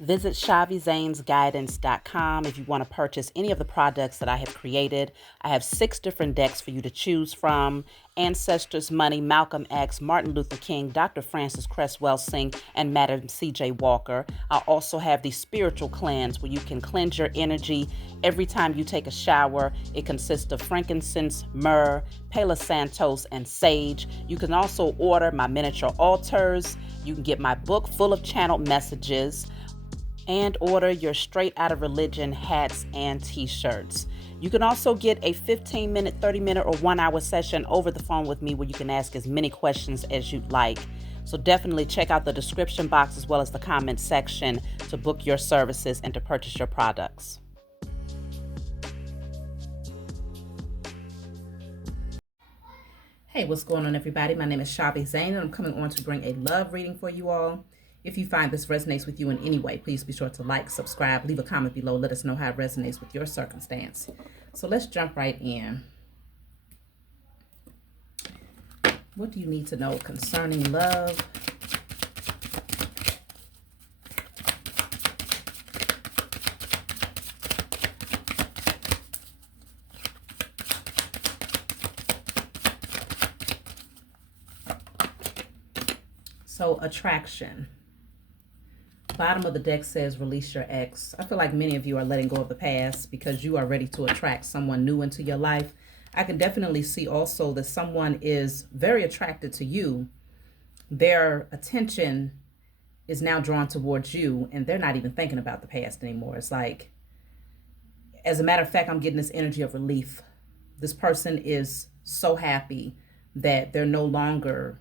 Visit ShaviZanesGuidance.com if you want to purchase any of the products that I have created. I have 6 different decks for you to choose from: Ancestors Money, Malcolm X, Martin Luther King, Dr. Francis Cress Welsing, and Madam C.J. Walker. I also have the Spiritual Cleanse, where you can cleanse your energy every time you take a shower. It consists of frankincense, myrrh, Palo Santos, and sage. You can also order my miniature altars. You can get my book full of channeled messages, and order your Straight Out of Religion hats and t-shirts. You can also get a 15-minute, 30-minute, or 1-hour session over the phone with me where you can ask as many questions as you'd like. So definitely check out the description box as well as the comment section to book your services and to purchase your products. Hey, what's going on, everybody? My name is Shavi Zane, and I'm coming on to bring a love reading for you all. If you find this resonates with you in any way, please be sure to like, subscribe, leave a comment below. Let us know how it resonates with your circumstance. So let's jump right in. What do you need to know concerning love? So, attraction. Bottom of the deck says release your ex. I feel like many of you are letting go of the past because you are ready to attract someone new into your life. I can definitely see also that someone is very attracted to you. Their attention is now drawn towards you, and they're not even thinking about the past anymore. It's like, as a matter of fact, I'm getting this energy of relief. This person is so happy that they're no longer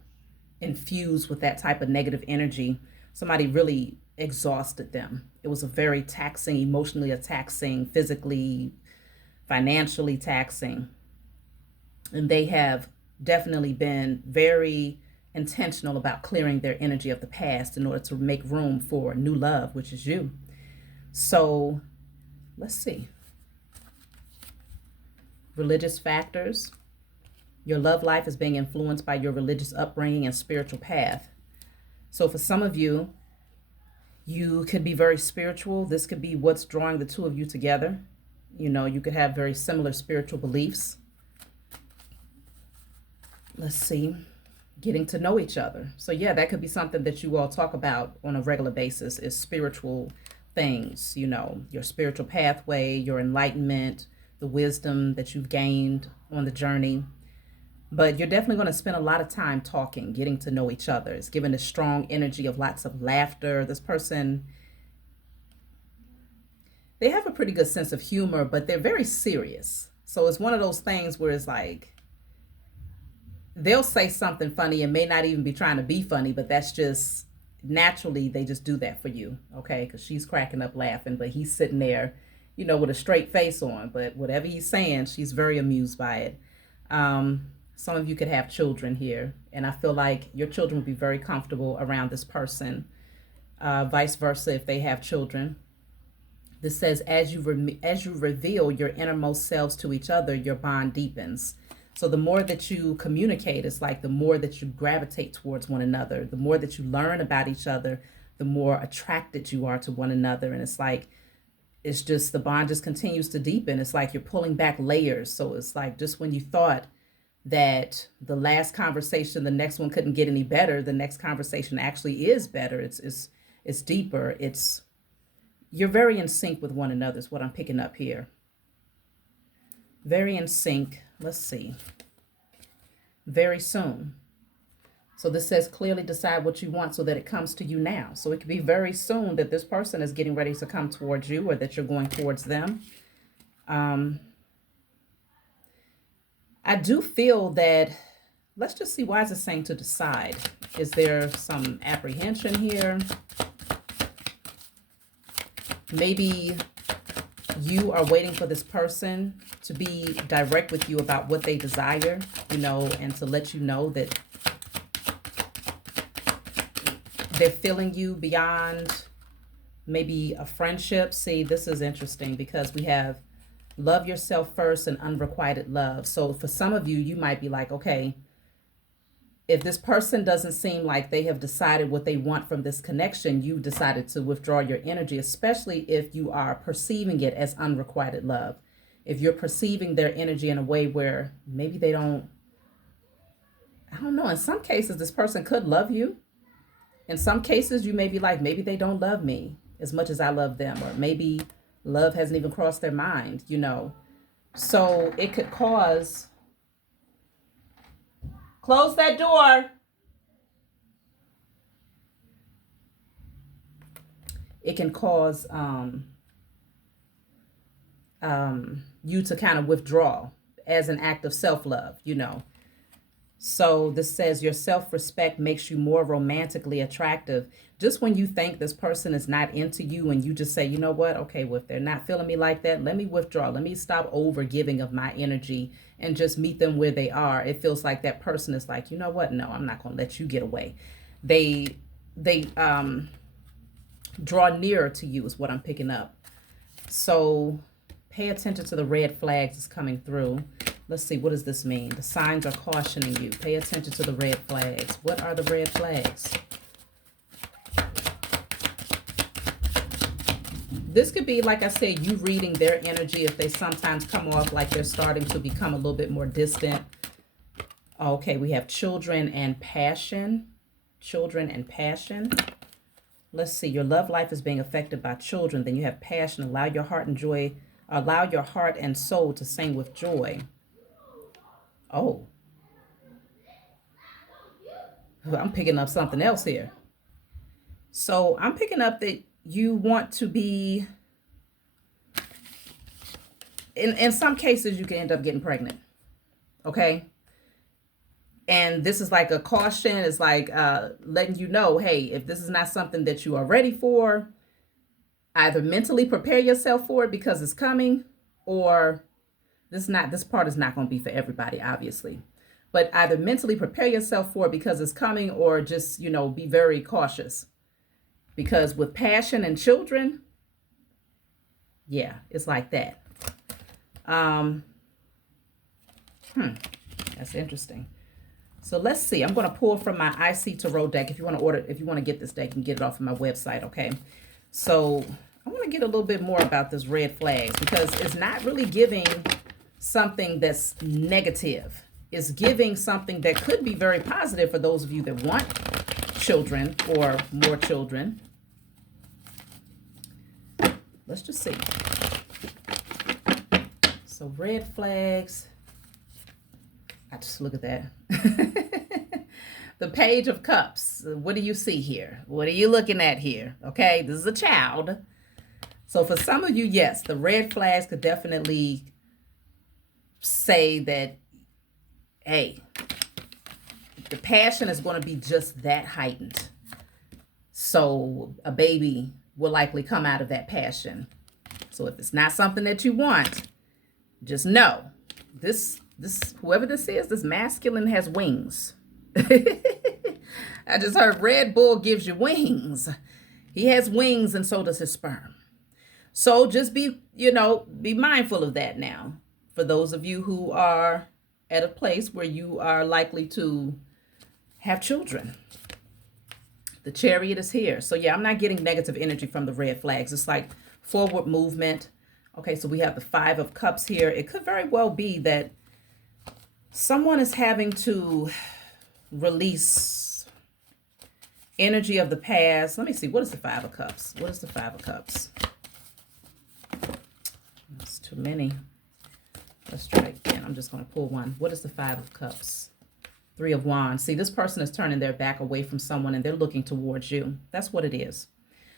infused with that type of negative energy. Somebody really exhausted them. It was a very taxing, emotionally taxing, physically, financially taxing. And they have definitely been very intentional about clearing their energy of the past in order to make room for new love, which is you. So let's see. Religious factors. Your love life is being influenced by your religious upbringing and spiritual path. So for some of you, you could be very spiritual. This could be what's drawing the two of you together. You know, you could have very similar spiritual beliefs. Let's see. Getting to know each other. So yeah, that could be something that you all talk about on a regular basis, is spiritual things, you know, your spiritual pathway, your enlightenment, the wisdom that you've gained on the journey. But you're definitely going to spend a lot of time talking, getting to know each other. It's given a strong energy of lots of laughter. This person, they have a pretty good sense of humor, but they're very serious. So it's one of those things where it's like, they'll say something funny and may not even be trying to be funny, but that's just naturally, they just do that for you, okay? Because she's cracking up laughing, but he's sitting there, you know, with a straight face on. But whatever he's saying, she's very amused by it. Some of you could have children here, and I feel like your children will be very comfortable around this person. Vice versa, if they have children. This says, as you reveal your innermost selves to each other, your bond deepens. So the more that you communicate, it's like the more that you gravitate towards one another. The more that you learn about each other, the more attracted you are to one another. And it's like, it's just, the bond just continues to deepen. It's like you're pulling back layers. So it's like, just when you thought that the last conversation, the next one couldn't get any better, the next conversation actually is better. It's deeper. You're very in sync with one another is what I'm picking up here. Very in sync. Let's see. Very soon. So this says clearly decide what you want so that it comes to you now. So it could be very soon that this person is getting ready to come towards you, or that you're going towards them. I do feel that, let's just see, why is it saying to decide? Is there some apprehension here? Maybe you are waiting for this person to be direct with you about what they desire, you know, and to let you know that they're feeling you beyond maybe a friendship. See, this is interesting because we have love yourself first and unrequited love. So for some of you, you might be like, okay, If this person doesn't seem like they have decided what they want from this connection, you decided to withdraw your energy, especially if you are perceiving it as unrequited love. If you're perceiving their energy in a way where maybe they don't, I don't know, in some cases, this person could love you. In some cases, you may be like, maybe they don't love me as much as I love them, or maybe love hasn't even crossed their mind, you know. So it could cause, close that door. It can cause you to kind of withdraw as an act of self-love, you know. So this says your self-respect makes you more romantically attractive. Just when you think this person is not into you and you just say, you know what, okay, well, if they're not feeling me like that, let me withdraw. Let me stop over giving of my energy and just meet them where they are. It feels like that person is like, you know what, no, I'm not going to let you get away. They draw nearer to you is what I'm picking up. So pay attention to the red flags that's coming through. Let's see, what does this mean? The signs are cautioning you. Pay attention to the red flags. What are the red flags? This could be, like I said, you reading their energy if they sometimes come off like they're starting to become a little bit more distant. Okay, we have children and passion. Children and passion. Let's see, your love life is being affected by children. Then you have passion. Allow your heart and soul to sing with joy. Oh, I'm picking up something else here. So I'm picking up that you want to be, in some cases, you can end up getting pregnant. Okay. And this is like a caution. It's like letting you know, hey, if this is not something that you are ready for, either mentally prepare yourself for it because it's coming, or this part is not going to be for everybody, obviously. But either mentally prepare yourself for it because it's coming, or just, you know, be very cautious. Because with passion and children, yeah, it's like that. That's interesting. So let's see. I'm going to pull from my IC Tarot deck. If you want to get this deck, you can get it off of my website, okay? So I want to get a little bit more about this red flags, because it's not really giving something that's negative. It's giving something that could be very positive for those of you that want children or more children. Let's just see. So red flags. I just look at that. The Page of Cups. What do you see here? What are you looking at here? Okay, this is a child. So for some of you, yes, the red flags could definitely say that, hey, the passion is going to be just that heightened. So a baby will likely come out of that passion. So if it's not something that you want, just know this whoever this is, this masculine has wings. I just heard Red Bull gives you wings. He has wings, and so does his sperm. So just be mindful of that now. For those of you who are at a place where you are likely to have children. The Chariot is here. So yeah, I'm not getting negative energy from the red flags. It's like forward movement. Okay, so we have the Five of Cups here. It could very well be that someone is having to release energy of the past. Let me see. What is the Five of Cups? What is the Five of Cups? That's too many. Let's try again. I'm just going to pull one. What is the Five of Cups? Three of Wands. See, this person is turning their back away from someone and they're looking towards you. That's what it is.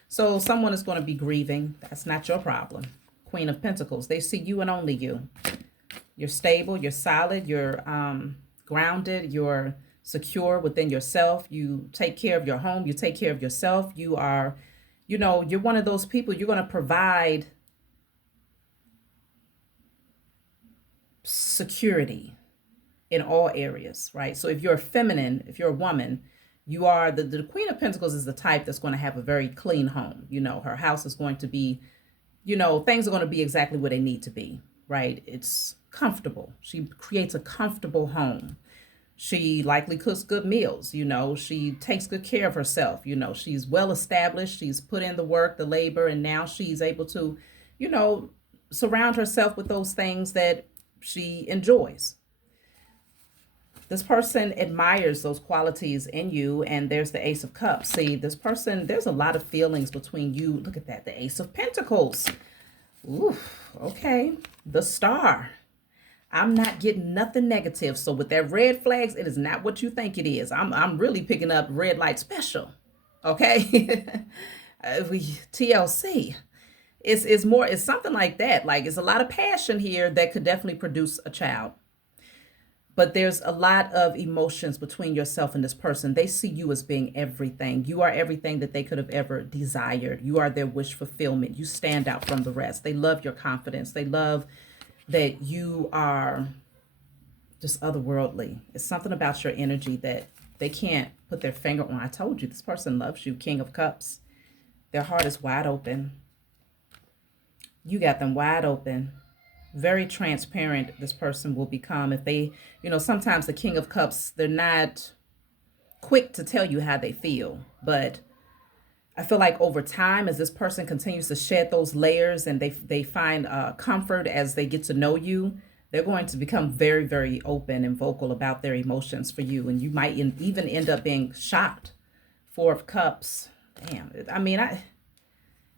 So someone is going to be grieving. That's not your problem. Queen of Pentacles. They see you and only you. You're stable. You're solid. You're grounded. You're secure within yourself. You take care of your home. You take care of yourself. You are, you're one of those people. You're going to provide security in all areas, right? So if you're feminine, if you're a woman, you are the Queen of Pentacles is the type that's going to have a very clean home. Her house is going to be, things are going to be exactly where they need to be, right? It's comfortable. She creates a comfortable home. She likely cooks good meals. She takes good care of herself. She's well established. She's put in the work, the labor, and now she's able to, you know, surround herself with those things that she enjoys. This person admires those qualities in you, and there's the Ace of Cups. See, this person, there's a lot of feelings between you. Look at that, the Ace of Pentacles. Ooh, okay. The Star. I'm not getting nothing negative. So with that red flags, it is not what you think it is. I'm really picking up red light special. Okay. TLC. It's something like that. Like, it's a lot of passion here that could definitely produce a child. But there's a lot of emotions between yourself and this person. They see you as being everything. You are everything that they could have ever desired. You are their wish fulfillment. You stand out from the rest. They love your confidence. They love that you are just otherworldly. It's something about your energy that they can't put their finger on. I told you, this person loves you. King of Cups. Their heart is wide open. You got them wide open. Very transparent this person will become. If they, sometimes the King of Cups, they're not quick to tell you how they feel. But I feel like over time, as this person continues to shed those layers and they find comfort as they get to know you, they're going to become very, very open and vocal about their emotions for you. And you might even end up being shocked. Four of Cups. Damn. I mean,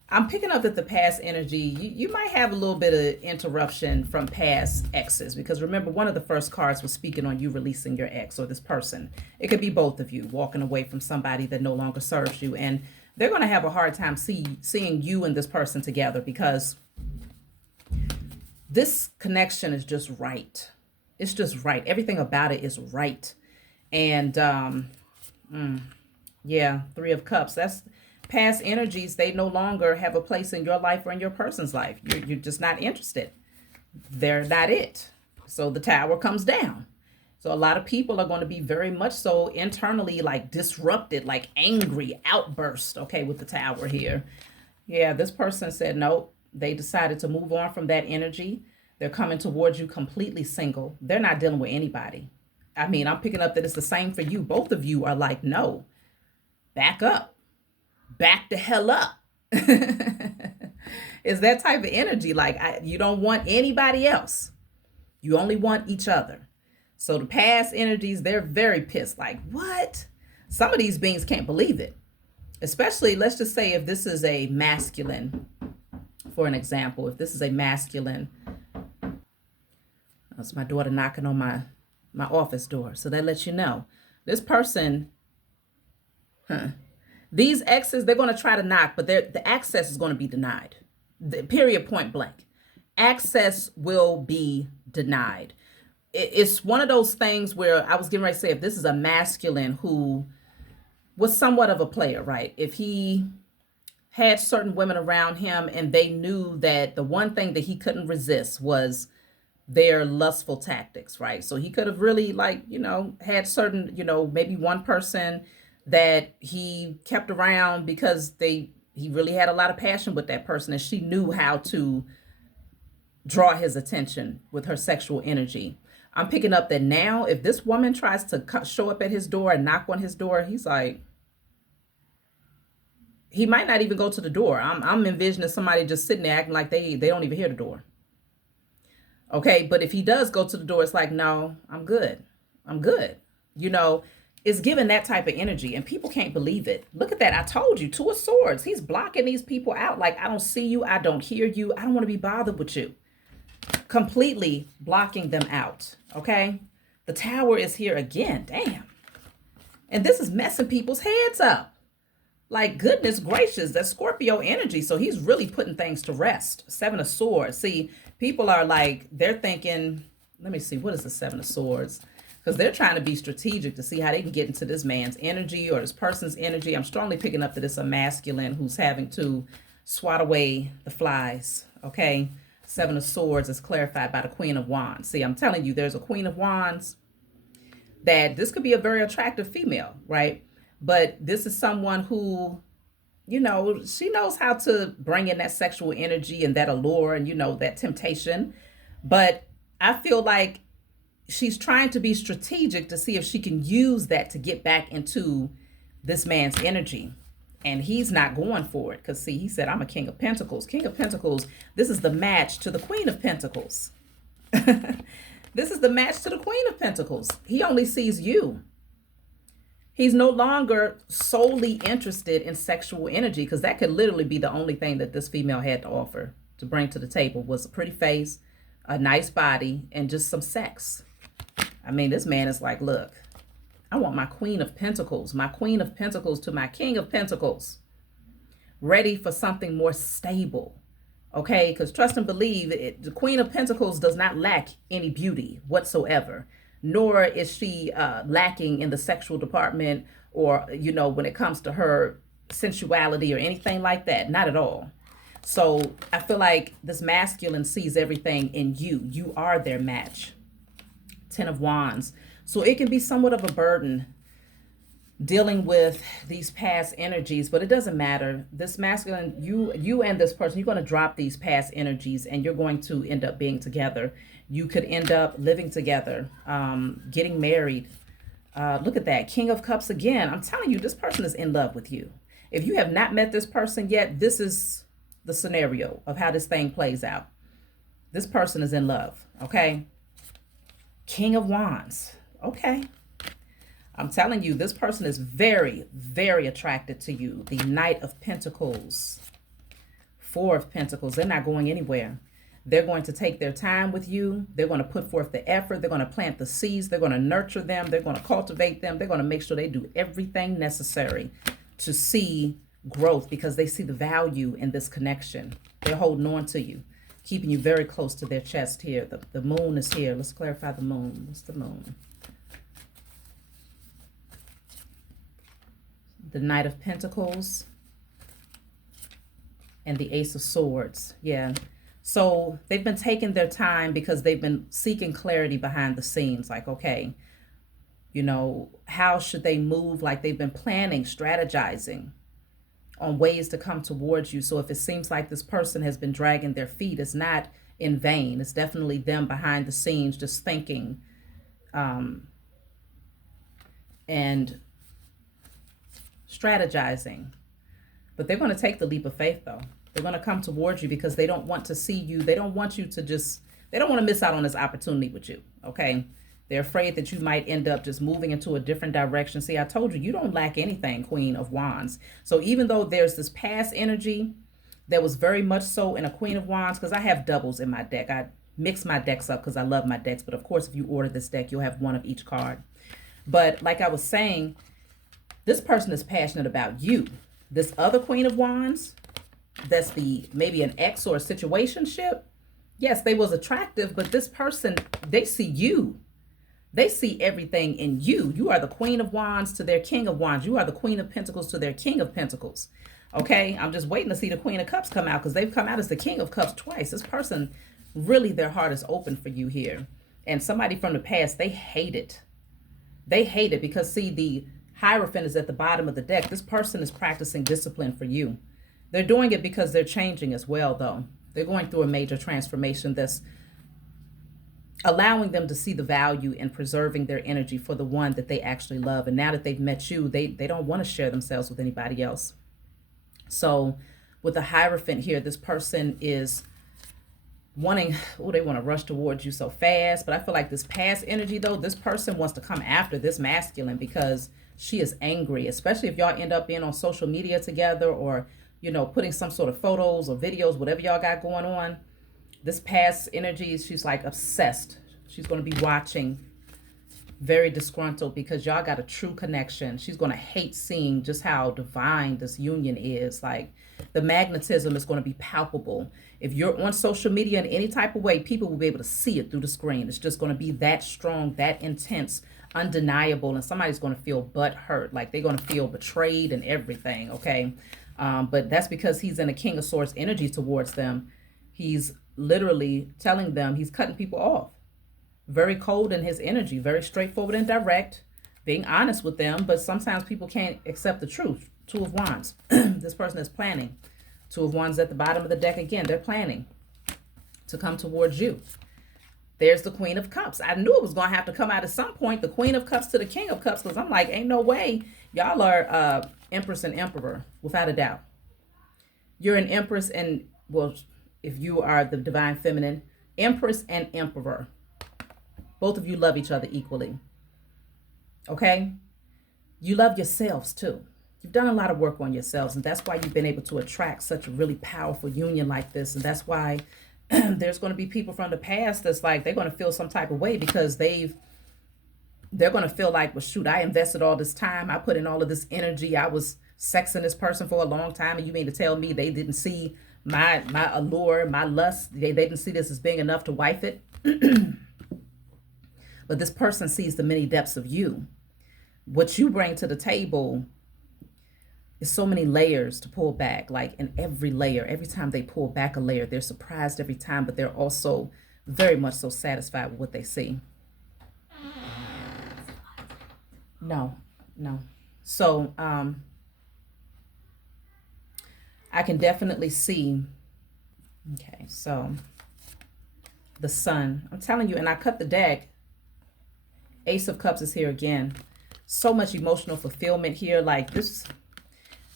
I'm picking up that the past energy, you might have a little bit of interruption from past exes, because remember, one of the first cards was speaking on you releasing your ex or this person. It could be both of you walking away from somebody that no longer serves you, and they're going to have a hard time seeing you and this person together, because this connection is just right. It's just right. Everything about it is right. And yeah, Three of Cups. That's past energies. They no longer have a place in your life or in your person's life. You're just not interested. They're not it. So the Tower comes down. So a lot of people are going to be very much so internally like disrupted, like angry outburst. Okay, with the Tower here. Yeah, this person said no. They decided to move on from that energy. They're coming towards you completely single. They're not dealing with anybody. I mean, I'm picking up that it's the same for you. Both of you are like, no, back up. Back the hell up. It's that type of energy. Like, you don't want anybody else. You only want each other. So the past energies, they're very pissed. Like, what? Some of these beings can't believe it. Especially, let's just say if this is a masculine, for an example, if this is a masculine, that's my daughter knocking on my office door. So that lets you know. This person, these exes, they're going to try to knock, but the access is going to be denied. Period, point blank. Access will be denied. It's one of those things where I was getting ready to say, if this is a masculine who was somewhat of a player, right? If he had certain women around him and they knew that the one thing that he couldn't resist was their lustful tactics, right? So he could have really had certain, maybe one person that he kept around because he really had a lot of passion with that person, and she knew how to draw his attention with her sexual energy. I'm picking up that now if this woman tries to show up at his door and knock on his door, he's like, he might not even go to the door. I'm envisioning somebody just sitting there acting like they don't even hear the door. Okay, but if he does go to the door, it's like, no, I'm good. It's given that type of energy, and people can't believe it. Look at that. I told you, Two of Swords. He's blocking these people out. Like, I don't see you. I don't hear you. I don't want to be bothered with you. Completely blocking them out. Okay? The Tower is here again. Damn. And this is messing people's heads up. Like, goodness gracious, that's Scorpio energy. So he's really putting things to rest. Seven of Swords. See, people are like, they're thinking, let me see, what is the Seven of Swords? Because they're trying to be strategic to see how they can get into this man's energy or this person's energy. I'm strongly picking up that it's a masculine who's having to swat away the flies. Okay. Seven of Swords is clarified by the Queen of Wands. See, I'm telling you, there's a Queen of Wands that this could be a very attractive female, right? But this is someone who, she knows how to bring in that sexual energy and that allure and, that temptation. But I feel like she's trying to be strategic to see if she can use that to get back into this man's energy. And he's not going for it because, see, he said, I'm a King of Pentacles. King of Pentacles, this is the match to the Queen of Pentacles. This is the match to the Queen of Pentacles. He only sees you. He's no longer solely interested in sexual energy, because that could literally be the only thing that this female had to offer, to bring to the table, was a pretty face, a nice body, and just some sex. I mean, this man is like, look, I want my Queen of Pentacles to my King of Pentacles, ready for something more stable. Okay, because trust and believe, the Queen of Pentacles does not lack any beauty whatsoever, nor is she lacking in the sexual department, or, you know, when it comes to her sensuality or anything like that. Not at all. So I feel like this masculine sees everything in you. You are their match. 10 of Wands. So it can be somewhat of a burden dealing with these past energies, but it doesn't matter. This masculine, you and this person, you're going to drop these past energies and you're going to end up being together. You could end up living together, getting married. Look at that. King of Cups again. I'm telling you, this person is in love with you. If you have not met this person yet, this is the scenario of how this thing plays out. This person is in love, okay? King of Wands. Okay. I'm telling you, this person is very, very attracted to you. The Knight of Pentacles. 4 of Pentacles. They're not going anywhere. They're going to take their time with you. They're going to put forth the effort. They're going to plant the seeds. They're going to nurture them. They're going to cultivate them. They're going to make sure they do everything necessary to see growth, because they see the value in this connection. They're holding on to you, keeping you very close to their chest here. The moon is here. Let's clarify the moon. What's the moon? The Knight of Pentacles and the Ace of Swords. Yeah. So they've been taking their time because they've been seeking clarity behind the scenes. Like, okay, you know, how should they move? Like, they've been planning, strategizing on ways to come towards you. So if it seems like this person has been dragging their feet, it's not in vain. It's definitely them behind the scenes just thinking and strategizing. But they're going to take the leap of faith, though. They're going to come towards you because they don't want to see you. They don't want you to they don't want to miss out on this opportunity with you, okay? They're afraid that you might end up just moving into a different direction. See, I told you, you don't lack anything, Queen of Wands. So even though there's this past energy that was very much so in a Queen of Wands, because I have doubles in my deck. I mix my decks up because I love my decks. But of course, if you order this deck, you'll have one of each card. But like I was saying, this person is passionate about you. This other Queen of Wands, that's maybe an ex or a situationship. Yes, they was attractive, but this person, they see you. They see everything in you. You are the Queen of Wands to their King of Wands. You are the Queen of Pentacles to their King of Pentacles. Okay, I'm just waiting to see the Queen of Cups come out, because they've come out as the King of Cups twice. This person, really, their heart is open for you here. And somebody from the past, they hate it. They hate it because, see, the Hierophant is at the bottom of the deck. This person is practicing discipline for you. They're doing it because they're changing as well, though. They're going through a major transformation that's allowing them to see the value in preserving their energy for the one that they actually love. And now that they've met you, they don't want to share themselves with anybody else. So with the Hierophant here, this person is wanting, they want to rush towards you so fast. But I feel like this past energy, though, this person wants to come after this masculine because she is angry, especially if y'all end up being on social media together, or, you know, putting some sort of photos or videos, whatever y'all got going on. This past energy, she's like obsessed. She's going to be watching, very disgruntled, because y'all got a true connection. She's going to hate seeing just how divine this union is. Like, the magnetism is going to be palpable. If you're on social media in any type of way, people will be able to see it through the screen. It's just going to be that strong, that intense, undeniable, and somebody's going to feel butt hurt. Like, they're going to feel betrayed and everything, okay? But that's because he's in a King of Swords energy towards them. He's literally telling them, he's cutting people off. Very cold in his energy, very straightforward and direct, being honest with them, but sometimes people can't accept the truth. 2 of Wands. This person is planning. 2 of Wands at the bottom of the deck again. They're planning to come towards you. There's the Queen of Cups. I knew it was going to have to come out at some point. The Queen of Cups to the King of Cups. Because I'm like, ain't no way. Y'all are Empress and Emperor, without a doubt. You're an Empress and, well, if you are the Divine Feminine, Empress and Emperor. Both of you love each other equally. Okay? You love yourselves too. You've done a lot of work on yourselves, and that's why you've been able to attract such a really powerful union like this. And that's why there's going to be people from the past that's like, they're going to feel some type of way because they're going to feel like, well, shoot, I invested all this time. I put in all of this energy. I was sexing this person for a long time. And you mean to tell me they didn't see my allure, my lust? They didn't see this as being enough to wife it? But this person sees the many depths of you. What you bring to the table is so many layers to pull back. Like in every layer, every time they pull back a layer, they're surprised every time, but they're also very much so satisfied with what they see. No. So I can definitely see. Okay, so the Sun. I'm telling you, and I cut the deck. Ace of Cups is here again. So much emotional fulfillment here. Like this,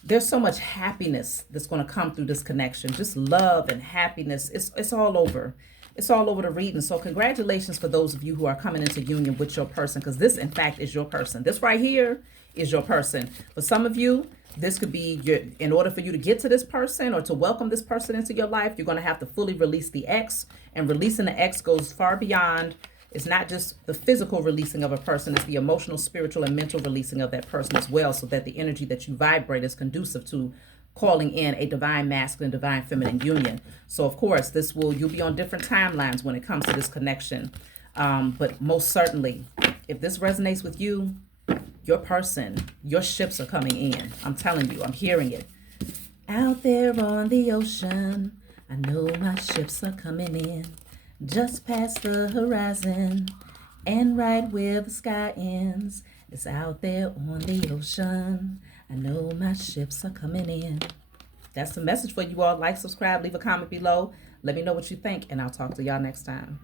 there's so much happiness that's going to come through this connection. Just love and happiness. It's all over. It's all over the reading. So congratulations for those of you who are coming into union with your person, because this, in fact, is your person. This right here is your person. For some of you, this could be your, in order for you to get to this person or to welcome this person into your life, you're going to have to fully release the ex. And releasing the ex goes far beyond. It's not just the physical releasing of a person, it's the emotional, spiritual, and mental releasing of that person as well, so that the energy that you vibrate is conducive to calling in a divine masculine, divine feminine union. So of course, you'll be on different timelines when it comes to this connection. But most certainly, if this resonates with you, your person, your ships are coming in. I'm telling you, I'm hearing it. Out there on the ocean, I know my ships are coming in. Just past the horizon and right where the sky ends. It's out there on the ocean. I know my ships are coming in. That's the message for you all. Like, subscribe, leave a comment below. Let me know what you think, and I'll talk to y'all next time.